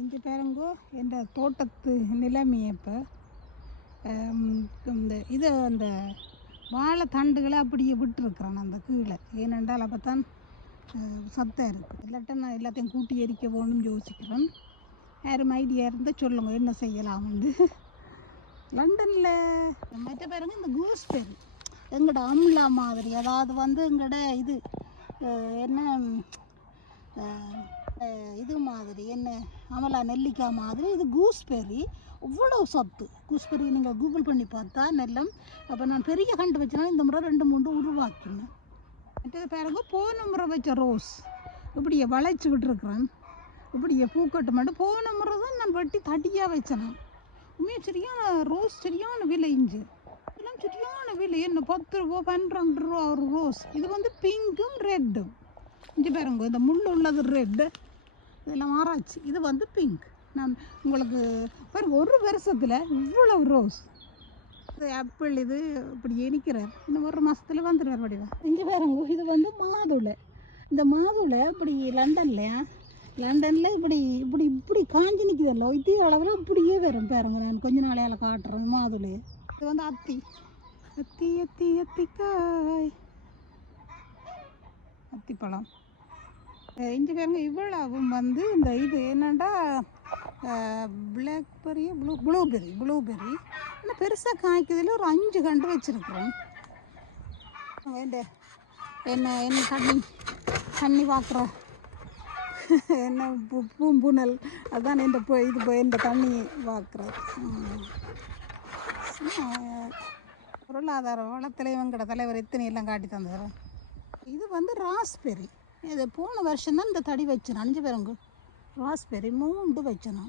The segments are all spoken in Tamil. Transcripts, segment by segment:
இங்கே பாருங்கோ என்ற தோட்டத்து நிலைமை இப்போ இந்த அந்த வாழை தண்டுகளை அப்படியே விட்டுருக்குறேன் அந்த கீழே. ஏனென்றால் அப்போ தான் சத்தம் இருக்குது. இல்லாட்ட நான் எல்லாத்தையும் கூட்டி எரிக்க போகணும்னு யோசிக்கிறேன். யாரும் ஐடியா இருந்தால் சொல்லுங்க என்ன செய்யலாம்னு. லண்டனில் மற்ற பாருங்க இந்த கூஸ்பெரி எங்கட அம்லா மாதிரி, அதாவது எங்கட இது என்ன இது மாதிரி என்ன அமலா நெல்லிக்காய் மாதிரி இது கூஸ்பெரி. இவ்வளோ சத்து கூஸ்பெரி நீங்கள் கூகுள் பண்ணி பார்த்தா நெல்லம். அப்போ நான் பெரிய கண்டு வச்சேன்னா இந்த முறை 2-3 உருவாக்கினேன். மற்றது பாருங்க போன முறை வச்ச ரோஸ் இப்படியே வளைச்சி விட்டுருக்குறேன். இப்படியே பூக்கட்டு மட்டும் போன முறை தான் நான் வெட்டி தடியாக வச்சேன். உண்மையாக சரியான ரோஸ் சரியான விலை இஞ்சி இதெல்லாம் சரியான விலை. என்ன 10 ரூபா 12 ரூபா ஒரு ரோஸ். இது பிங்க்கும் ரெட்டும். இங்கே பாருங்க இந்த முள் உள்ளது ரெட்டு, இதெல்லாம் ஆராய்ச்சி. இது பிங்க். நான் உங்களுக்கு பாருங்க ஒரு வருஷத்தில் இவ்வளவு ரோஸ். இது ஆப்பிள் இது இப்படி எரிக்கிறார். இன்னும் ஒரு மாதத்தில் வந்துடுவார் வடிவம். இங்கே பாருங்க இது மாதுளை. இந்த மாதுளை இப்படி லண்டனில் இப்படி இப்படி இப்படி காஞ்சி நிற்குதല്ലോ. இதே அளவில் இப்படியே வரும் பாருங்க. நான் கொஞ்ச நாளையால் காட்டுறேன் மாதுளை. இது அத்தி அத்தி அத்தி அத்திக்காய் அத்திப்பழம். இங்கே பாருங்க இவ்வளவும் இந்த இது என்னென்னா பிளாக்பெரி ப்ளூபெரி ஆனால் பெருசாக காய்க்கிறதுல ஒரு 5 கண்டு வச்சுருக்குறோம். என்ன தண்ணி பார்க்குற என்ன பூம்புணல் அதுதான் இந்த இந்த தண்ணி பார்க்குறது. பொருளாதார வளத்தில் இவங்கட தலைவர் எத்தனை எல்லாம் காட்டி தந்துடுறோம். இது ராஸ்பெரி. இது போன வருஷம் தான் இந்த தடி வச்சேன். 5 பேருங்க ராஸ்பெரி 3 வச்சேன்.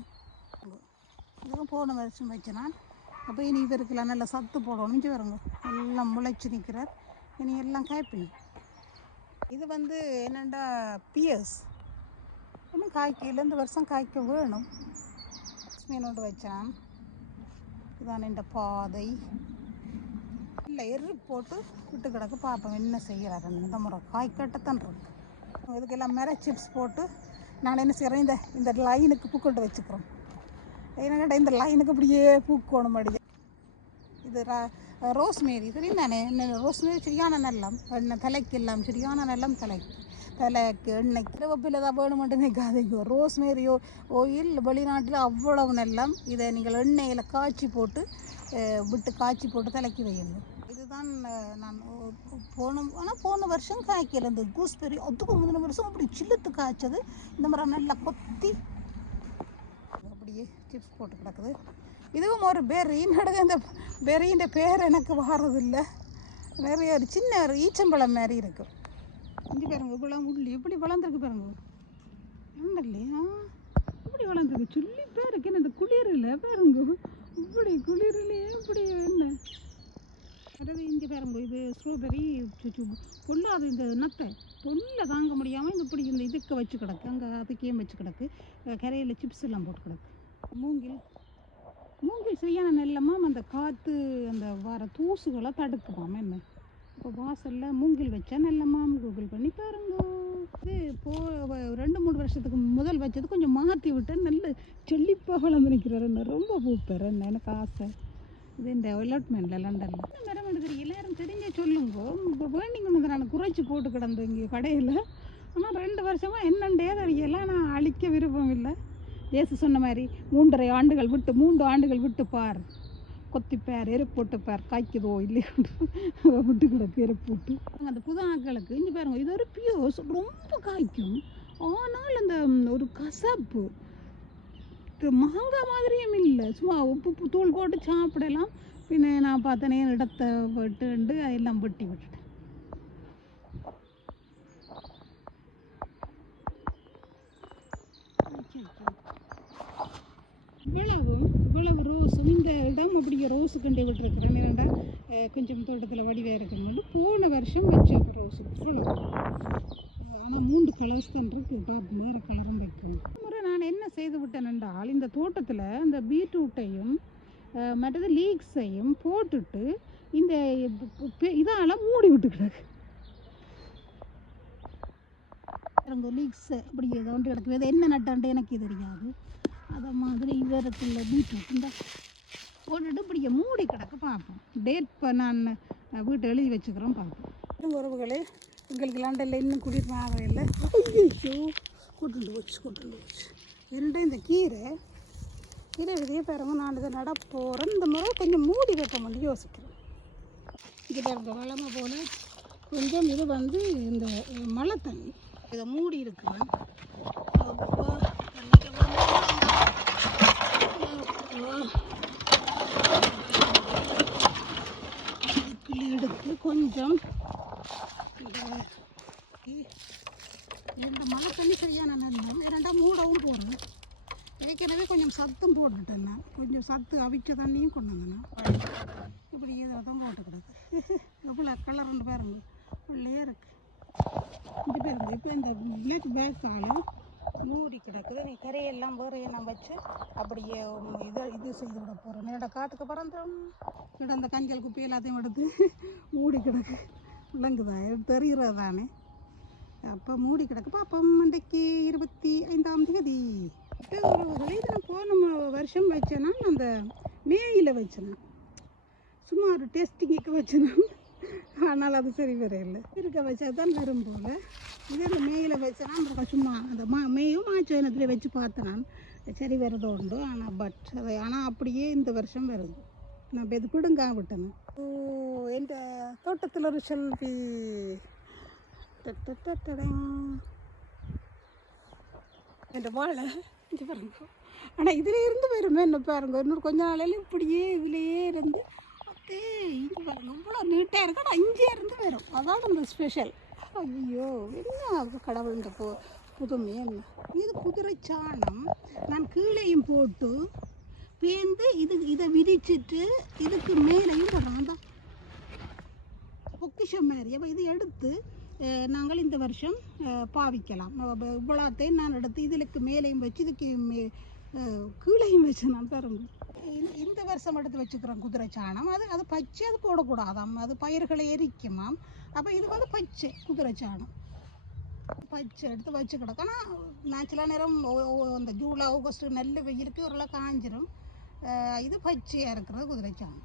இதுவும் போன வருஷம் வச்சேன். அப்போ இனி இவருக்குலாம் நல்லா சத்து போடணும். 5 பேருங்க எல்லாம் முளைச்சி நிற்கிறார். இனி எல்லாம் காய்ப்பினோம். இது என்னென்னா பியர்ஸ் இன்னும் காய்க்கல. இந்த வருஷம் காய்க்க வேணும். மீனோடு வச்சேன். இதுதான் இந்த பாதை. இல்லை எரு போட்டு விட்டு கிடக்கு. பார்ப்போம் என்ன செய்கிறாரு. இந்த முறை காய்க்கட்டத்தான் இருக்கு. இதுக்கெல்லாம் மேலே சிப்ஸ் போட்டு நான் என்ன செய்கிறேன், இந்த லைனுக்கு பூக்கொண்டு வச்சுக்கிறோம். ஏன்னா இந்த லைனுக்கு அப்படியே பூக்கணும் அடியே. இது ரோஸ்மேரி தெரியும் தானே. ரோஸ்மேரி சரியான நல்லம் எண்ணெய் தலைக்கு எல்லாம் சரியான நல்லம் தலைக்கு எண்ணெய் கிரவப்பில் தான் வேணுமென்று நினைக்காதீங்க. ரோஸ்மேரி ஆயில் வெளிநாட்டில் அவ்வளவு நல்லம். இதை நீங்கள் எண்ணெயில் காய்ச்சி போட்டு தலைக்கு வையுங்க. இதுதான் நான் போன வருஷம் காய்க்கல. இந்த கூஸ்பெரி அதுக்கு முந்தின வருஷம் அப்படி சில்லுத்து காய்ச்சது. இந்த மாதிரி நல்லா கொத்தி அப்படியே சிப்ஸ் போட்டு கிடக்குது. இதுவும் ஒரு பெரி. நடுக இந்த பெரியின் பேர் எனக்கு வாரதில்லை. நிறைய ஒரு சின்ன ஒரு ஈச்சம்பழம் மாதிரி இருக்கும். இங்கே பாருங்க இவ்வளோ உள்ளி இப்படி வளர்ந்துருக்கு பாருங்க. இல்லையா இப்படி வளர்ந்துருக்கு. சொல்லி பேருக்கு என்ன இந்த குளிரில் பாருங்க. இப்படி குளிரிலேயே இப்படி என்ன அதாவது இங்கே பாருங்க. இது ஸ்ட்ராபெரி பொல்லாது. இந்த நத்தை பொல்ல தாங்க முடியாமல் இப்படி இந்த இதுக்கு வச்சு கிடக்கு. அங்கே அதுக்கேயும் வச்சு கிடக்கு. கரையில் சிப்ஸ் எல்லாம் போட்டு கிடக்கு. மூங்கில் சரியான நெல்லமாக அந்த காற்று அந்த வர தூசுகளை தடுக்குமாம். என்ன இப்போ வாசலில் மூங்கில் வச்சா நெல்லமாக கூகுள் பண்ணி பாருங்க. இது 2-3 வருஷத்துக்கு முதல் வச்சது கொஞ்சம் மாற்றி விட்டேன். நல்ல செழிப்பாக வளர்ந்து நிற்கிறார். என்ன ரொம்ப பூப்பேர். என்ன எனக்கு ஆசை. இது இந்த அலாட்மெண்ட்டில் லண்டனில் என்ன மரம் எடுக்கிறீங்க எல்லாரும் தெரிஞ்ச சொல்லுங்க. இப்போ வேண்டிங்க நான் குறைச்சி போட்டு கிடந்தேன் இங்கே கடையில். ஆனால் 2 வருஷமாக என்னண்டே தெரியலாம். நான் அழிக்க விருப்பம் இல்லை. ஏசு சொன்ன மாதிரி 3 ஆண்டுகள் விட்டு பார், கொத்திப்பார், எருப்பு போட்டுப்பார், காய்க்குதோ இல்லையோ விட்டு கிடக்கு எருப்பு போட்டு. அந்த புது ஆக்களுக்கு இங்கே பாருங்க. இது ஒரு பியோஸ் ரொம்ப காய்க்கும். ஆனால் அந்த ஒரு கசப்பு மாங்காய் மாதிரியும் இல்லை. சும்மா உப்பு தூள் போட்டு சாப்பிடலாம். பின்ன நான் பார்த்தேனே இடத்தை விட்டு எல்லாம் வெட்டி விட்டுட்டேன். இவ்வளவு ரோஸும் இந்த இடம் அப்படியே ரோஸு கண்டு விட்டுருக்குறேன். ஏன்னா கொஞ்சம் தோட்டத்தில் வடிவாக இருக்கணும். போன வருஷம் வச்ச ரோஸு ஆனால் 3 கலர்ஸ் தான் இருக்கு. வேறு கலரும் வைக்கணும். முறை நான் என்ன செய்து விட்டேன் என்றால் இந்த தோட்டத்தில் இந்த பீட்ரூட்டையும் மற்றது லீக்ஸையும் போட்டுட்டு இந்த இதால் மூடி விட்டு கிடக்கு. லீக்ஸ் அப்படி ஏதோ ஒன்று கிடக்குது. என்ன நட்டான்ட்டு எனக்கு தெரியாது. அதை மாதிரி இவருக்குள்ள பீட்ரூட் இந்த போட்டுட்டு இப்படியே மூடி கிடக்க பார்ப்போம். டேட் இப்போ நான் வீட்டை எழுதி வச்சுக்கிறோம் பார்ப்போம். உறவுகளே, எங்களுக்கு லண்டனில் இன்னும் குடியிருப்பு ஆகவே இல்லை. ஐயோ, கூட்டுண்டு போச்சு. என்னடா இந்த கீரை விதைய பாருங்க. நான் இதை நட போகிறேன். இந்த முறை கொஞ்சம் மூடி வைப்போம் யோசிக்கிறேன். இது பாருங்க, வளமை போல் கொஞ்சம் இது வந்து இந்த மழை தண்ணி இதை மூடி இருக்கிறேன். எடுத்து கொஞ்சம் இந்த மழை தண்ணி சரியான நன்மை. இரண்டாம் மூடவும் போகிறேன். ஏற்கனவே கொஞ்சம் சத்தும் போட்டுட்டேன். நான் கொஞ்சம் சத்து அவிச்ச தண்ணியும் கொண்டு வந்தேன். இப்படி இதை தான் போட்டு கிடக்கு. எவ்வளோ கலர்னு பாருங்க, உள்ளே இருக்கு. இது பாருங்க, இப்போ இந்த வில்லேஜ் பேக்கால் மூடி கிடக்குது. நீ கரையெல்லாம் வேறு நான் வச்சு அப்படியே இது செய்து விட போகிறேன். என்னோட காட்டுக்கு பறந்துடும். என்னோட அந்த கஞ்சல் குப்பி எல்லாத்தையும் எடுத்து மூடி கிடக்கு. விளங்குதா? தெரிகிறது தானே. அப்போ மூடி கிடக்குப்பா. அப்போ இன்றைக்கு 25ஆம் தேதி உறவுகளை இது நான் போன வருஷம் வச்சேன்னா அந்த மேயில் வச்சேன்னா சும்மா ஒரு டெஸ்டிங்க்கு வச்சேன்னா. ஆனால் அது சரி வரையில்லை. இருக்க வச்சா தான் வரும் போல். இதே அந்த மேயில் வச்சேன்னா அப்புறம் சும்மா அந்த மேயும் மாச்சோனத்தில் வச்சு பார்த்தேன் நான். சரி வருதோ உண்டு. ஆனால் அப்படியே இந்த வருஷம் வருது. நான் இப்போ இது பிடுங்கா விட்டேன். ஓ, என் தோட்டத்தில் ஒரு செல்வி. என் வாழை இங்கே பாருங்க. ஆனால் இதில் இருந்து வருமே என்ன பாருங்க. இன்னொரு கொஞ்ச நாளையில இப்படியே இதுலேயே இருந்து அப்படியே இங்கே பாருங்க. இவ்வளோ நீட்டாக இருக்கு. ஆனால் இங்கே இருந்து வரும். அதான் அந்த ஸ்பெஷல். ஐயோ, என்ன கடவுள்ன்ற புதுமை என்ன இது. குதிரை சாணம் நான் கீழேயும் போட்டு பேந்து இதை விரிச்சிட்டு இதுக்கு மேலேயும் போடுறோம். தான் பொக்கிஷம் மாதிரி. அப்போ இதை எடுத்து நாங்கள் இந்த வருஷம் பாவிக்கலாம். இவ்வளோத்தையும் நான் எடுத்து இதுக்கு மேலேயும் வச்சு இதுக்கு கீழேயும் வச்சு நான் பாருங்க. இந்த வருஷம் எடுத்து வச்சுக்கிறோம் குதிரை சாணம். அது பச்சை, அது போடக்கூடாதாம். அது பயிர்களை எரிக்குமாம். அப்போ இது வந்து பச்சை குதிரை சாணம் பச்சை எடுத்து வச்சு கிடக்கும். ஆனால் நான் சில நேரம் இந்த ஜூலை ஆகஸ்ட் நல்ல வெயிலுக்கு ஓரளவு காஞ்சிரும். இது பச்சையாக இருக்கிறது குதிரை சாணம்.